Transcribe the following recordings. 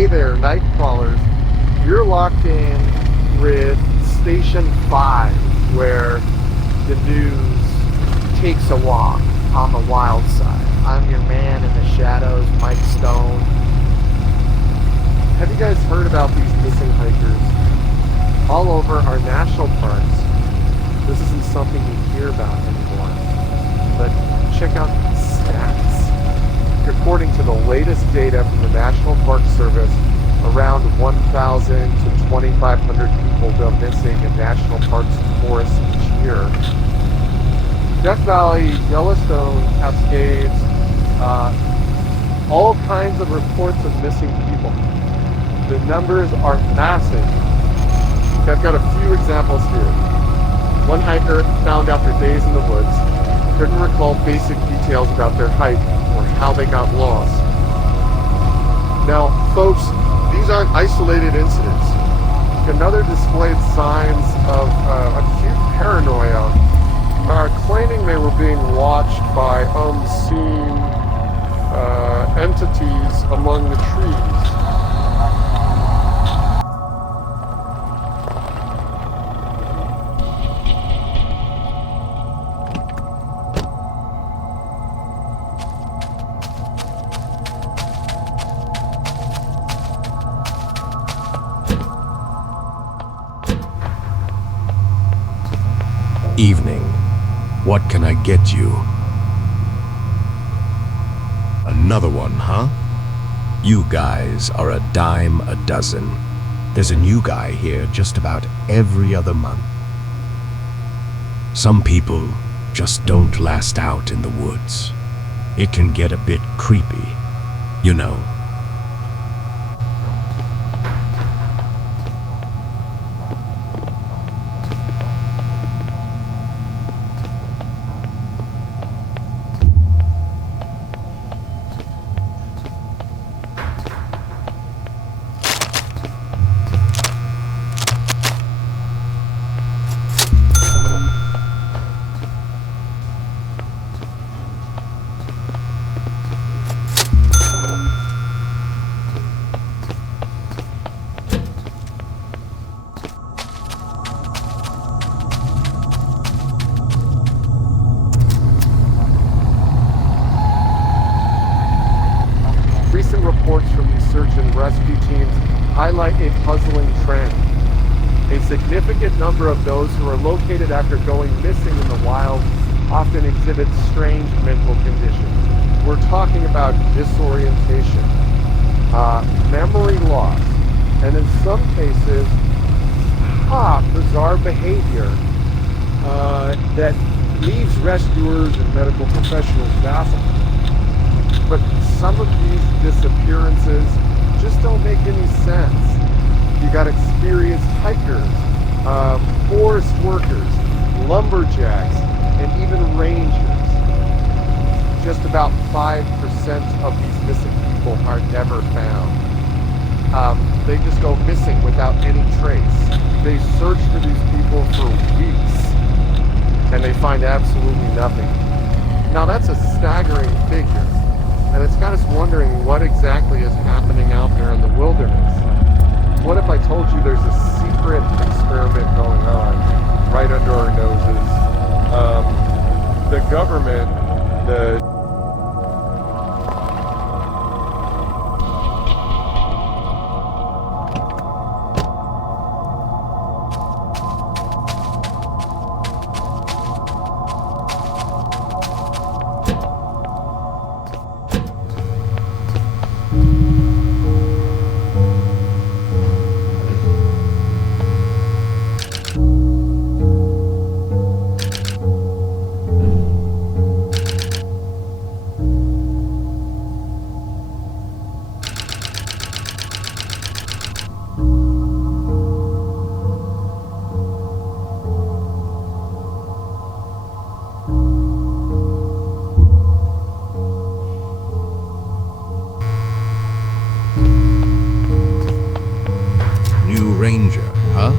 Hey there, night crawlers. You're locked in with Station 5, where the news takes a walk on the wild side. I'm your man in the shadows, Mike Stone. Have you guys heard about these missing hikers all over our national parks? This isn't something you hear about anymore. But check out the stats. According to the latest data from the National Park Service, around 1,000 to 2,500 people go missing in national parks and forests each year. Death Valley, Yellowstone, Cascades, all kinds of reports of missing people. The numbers are massive. I've got a few examples here. One hiker found after days in the woods couldn't recall basic details about their hike or how they got lost. Now, folks, these aren't isolated incidents. Another displayed signs of acute paranoia, claiming they were being watched by unseen entities among the trees. Evening. What can I get you? Another one, huh? You guys are a dime a dozen. There's a new guy here just about every other month. Some people just don't last out in the woods. It can get a bit creepy, you know. Recent reports from these search and rescue teams highlight a puzzling trend. A significant number of those who are located after going missing in the wild often exhibit strange mental conditions. We're talking about disorientation, memory loss, and in some cases, bizarre behavior that leaves rescuers and medical professionals baffled. But some of these disappearances just don't make any sense. You got experienced hikers, forest workers, lumberjacks, and even rangers. Just about 5% of these missing people are never found. They just go missing without any trace. They search for these people for weeks, and they find absolutely nothing. Now that's a staggering figure. And it's got us wondering what exactly is happening out there in the wilderness. What if I told you there's a secret experiment going on right under our noses? The government, the Ranger, huh?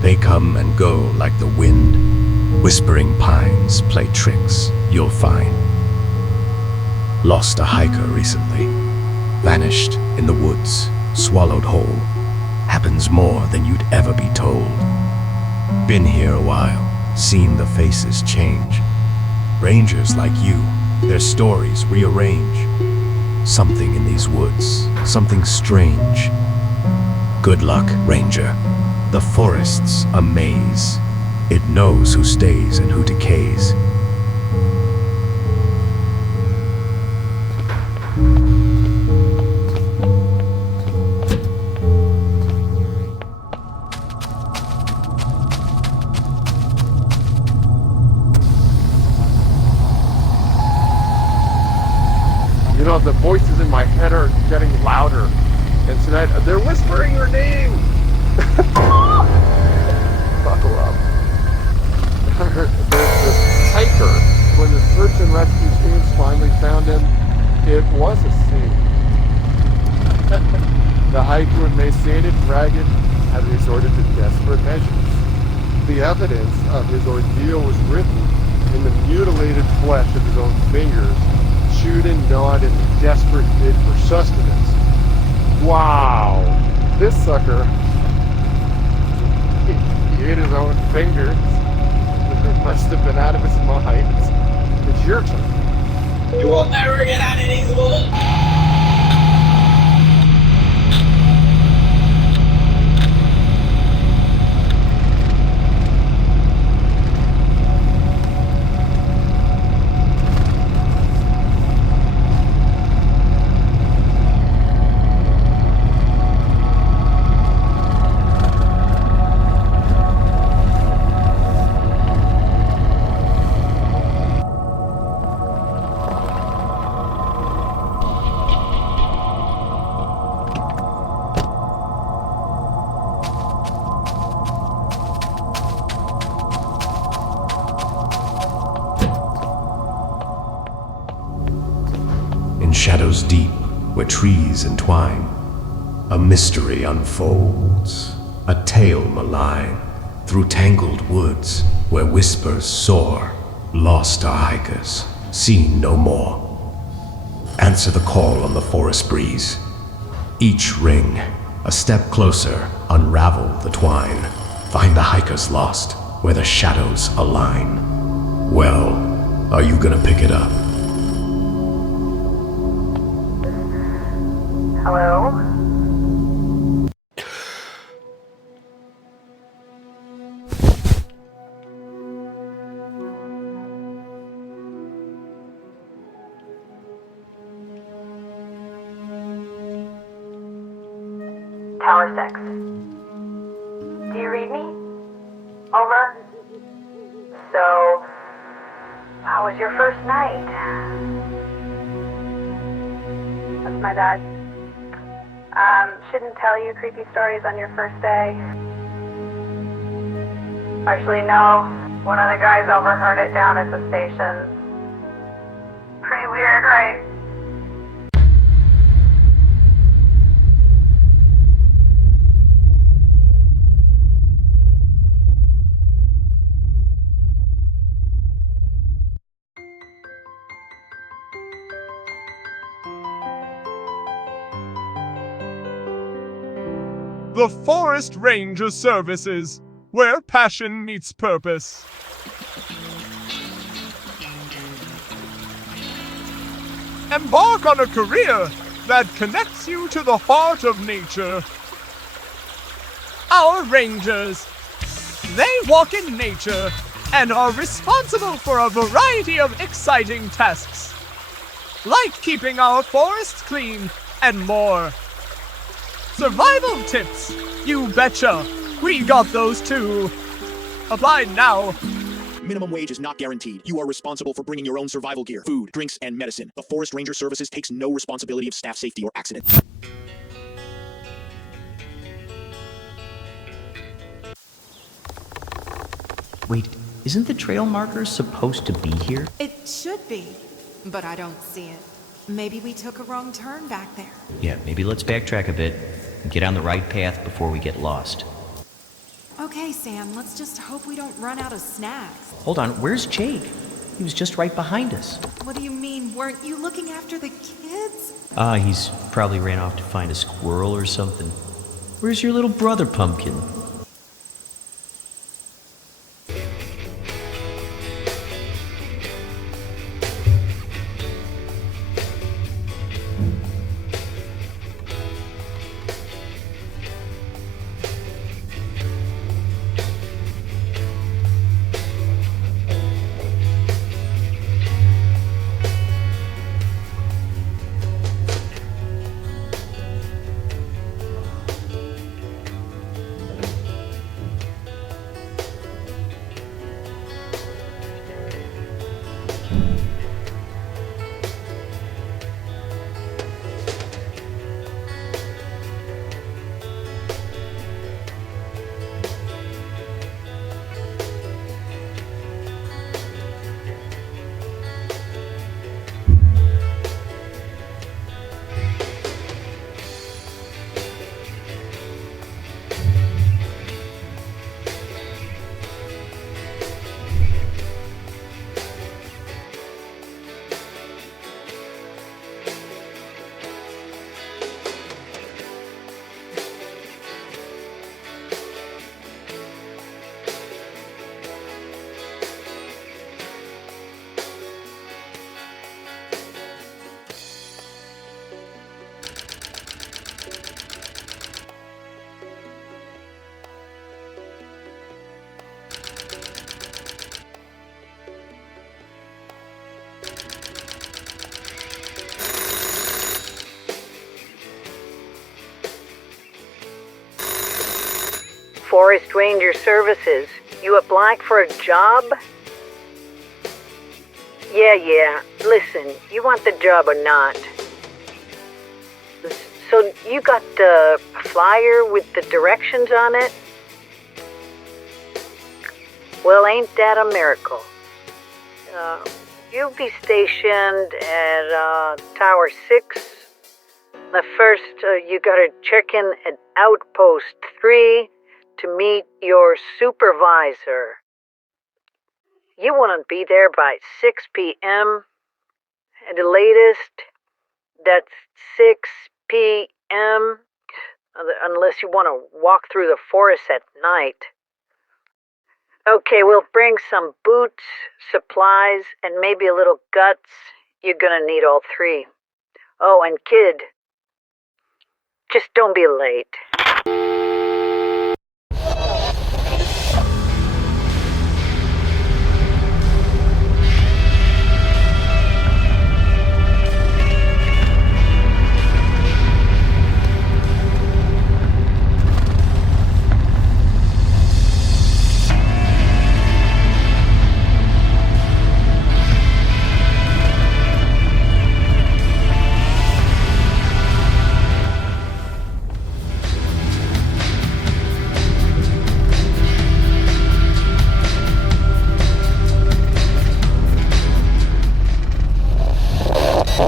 They come and go like the wind. Whispering pines play tricks, you'll find. Lost a hiker recently. Vanished in the woods. swallowed whole. Happens more than you'd ever be told. Been here a while, seen the faces change. Rangers like you, their stories rearrange. Something in these woods, something strange. Good luck, Ranger. The forest's a maze. It knows who stays and who decays. You know, the voices in my head are getting louder. And tonight, they're whispering your name! Buckle up. the hiker, when the search and rescue teams finally found him, it was a scene. The hiker, emaciated and ragged, had resorted to desperate measures. The evidence of his ordeal was written in the mutilated flesh of his own fingers, chewed and gnawed in a desperate bid for sustenance. Wow! This sucker, he ate his own fingers. Must have been out of his mind. It's your turn. You will never get out of these woods! In shadows deep, where trees entwine, a mystery unfolds, a tale malign. Through tangled woods, where whispers soar, lost are hikers, seen no more. Answer the call on the forest breeze. Each ring, a step closer, unravel the twine. Find the hikers lost, where the shadows align. Well, are you gonna pick it up? Hello? Tower 6. Do you read me? Over. So, how was your first night? That's my dad. Shouldn't tell you creepy stories on your first day. Actually, no. One of the guys overheard it down at the station. Pretty weird, right? The Forest Ranger Services, where passion meets purpose. Embark on a career that connects you to the heart of nature. Our Rangers, they walk in nature and are responsible for a variety of exciting tasks, like keeping our forests clean and more. Survival tips, you betcha. We got those too. Apply now. Minimum wage is not guaranteed. You are responsible for bringing your own survival gear, food, drinks, and medicine. The Forest Ranger Services takes no responsibility of staff safety or accident. Wait, isn't the trail marker supposed to be here? It should be, but I don't see it. Maybe we took a wrong turn back there. Yeah, maybe let's backtrack a bit and get on the right path before we get lost. Okay, Sam, let's just hope we don't run out of snacks. Hold on, where's Jake? He was just right behind us. What do you mean? Weren't you looking after the kids? He's probably ran off to find a squirrel or something. Where's your little brother, Pumpkin? Forest Ranger Services. You applying for a job? Yeah. Listen, you want the job or not? So you got the flyer with the directions on it? Well, ain't that a miracle? You'll be stationed at Tower 6. Now first, you gotta check in at Outpost 3 to meet your supervisor. You want to be there by 6 p.m. At the latest, that's 6 p.m. Unless you want to walk through the forest at night. Okay, we'll bring some boots, supplies, and maybe a little guts. You're gonna need all three. Oh, and kid, just don't be late.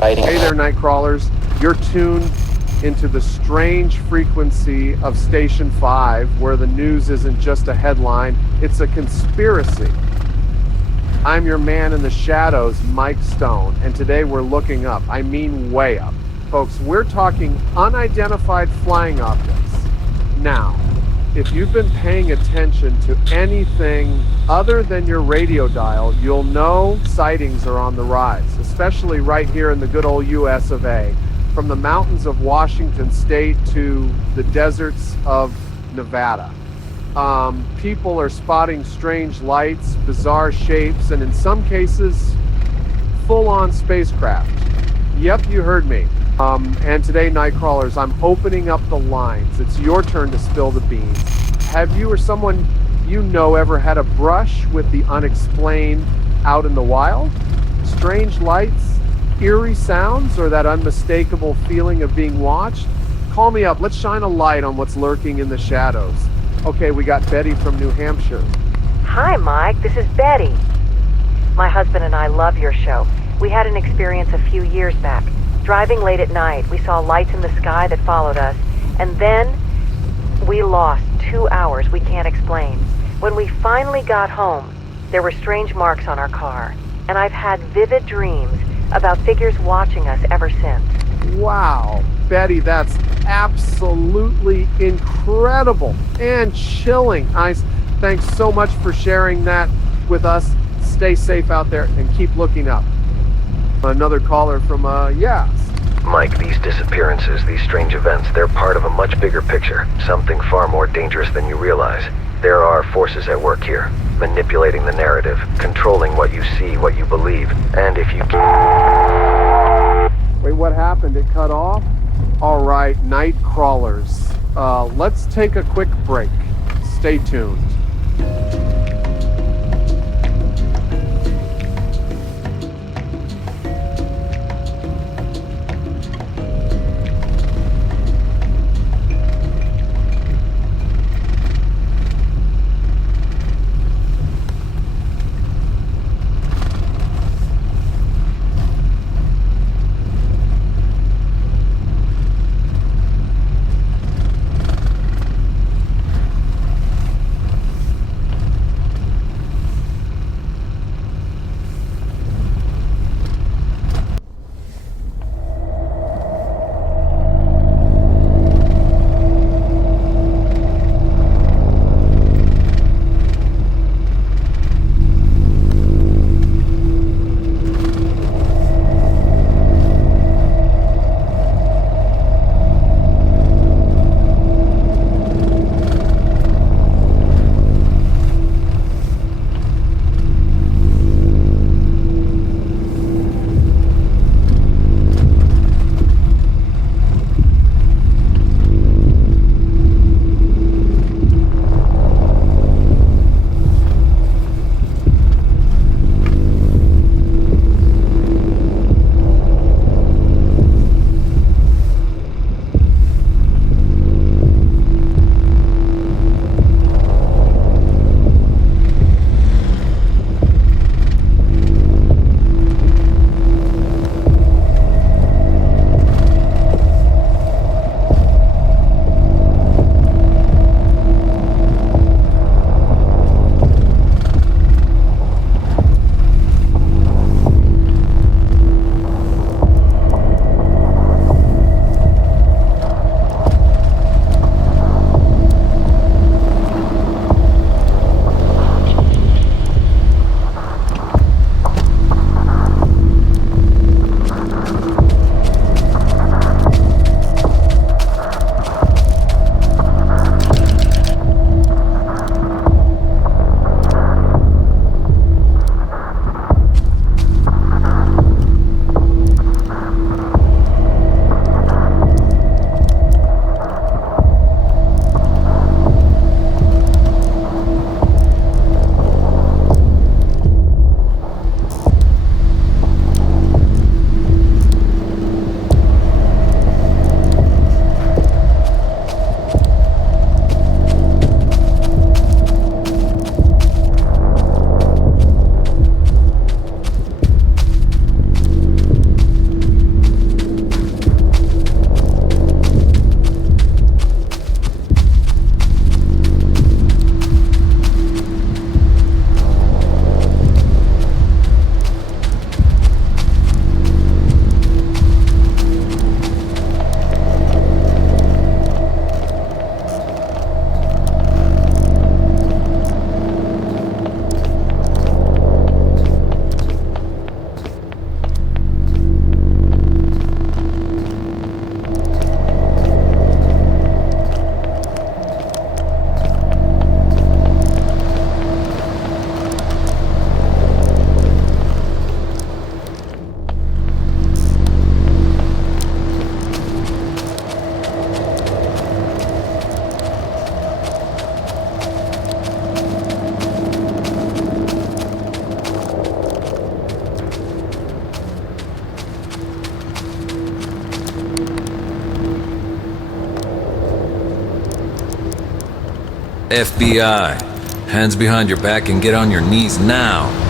Hey there, night crawlers. You're tuned into the strange frequency of Station 5, where the news isn't just a headline, it's a conspiracy. I'm your man in the shadows, Mike Stone, and today we're looking up. I mean way up. Folks, we're talking unidentified flying objects. Now, if you've been paying attention to anything other than your radio dial, you'll know sightings are on the rise, especially right here in the good old US of A. From the mountains of Washington State to the deserts of Nevada. People are spotting strange lights, bizarre shapes, and in some cases, full-on spacecraft. Yep, you heard me. And today, Nightcrawlers, I'm opening up the lines. It's your turn to spill the beans. Have you or someone you know ever had a brush with the unexplained out in the wild? Strange lights, eerie sounds, or that unmistakable feeling of being watched? Call me up. Let's shine a light on what's lurking in the shadows. Okay, we got Betty from New Hampshire. Hi, Mike. This is Betty. My husband and I love your show. We had an experience a few years back. Driving late at night, we saw lights in the sky that followed us, and then we lost 2 hours we can't explain. When we finally got home, there were strange marks on our car, and I've had vivid dreams about figures watching us ever since. Wow. Betty, that's absolutely incredible and chilling. Ice, thanks so much for sharing that with us. Stay safe out there and keep looking up. Another caller from, yes. Mike, these disappearances, these strange events, they're part of a much bigger picture. Something far more dangerous than you realize. There are forces at work here, manipulating the narrative, controlling what you see, what you believe, and if you Wait, what happened? It cut off? All right, night crawlers. Let's take a quick break. Stay tuned. FBI, hands behind your back and get on your knees now.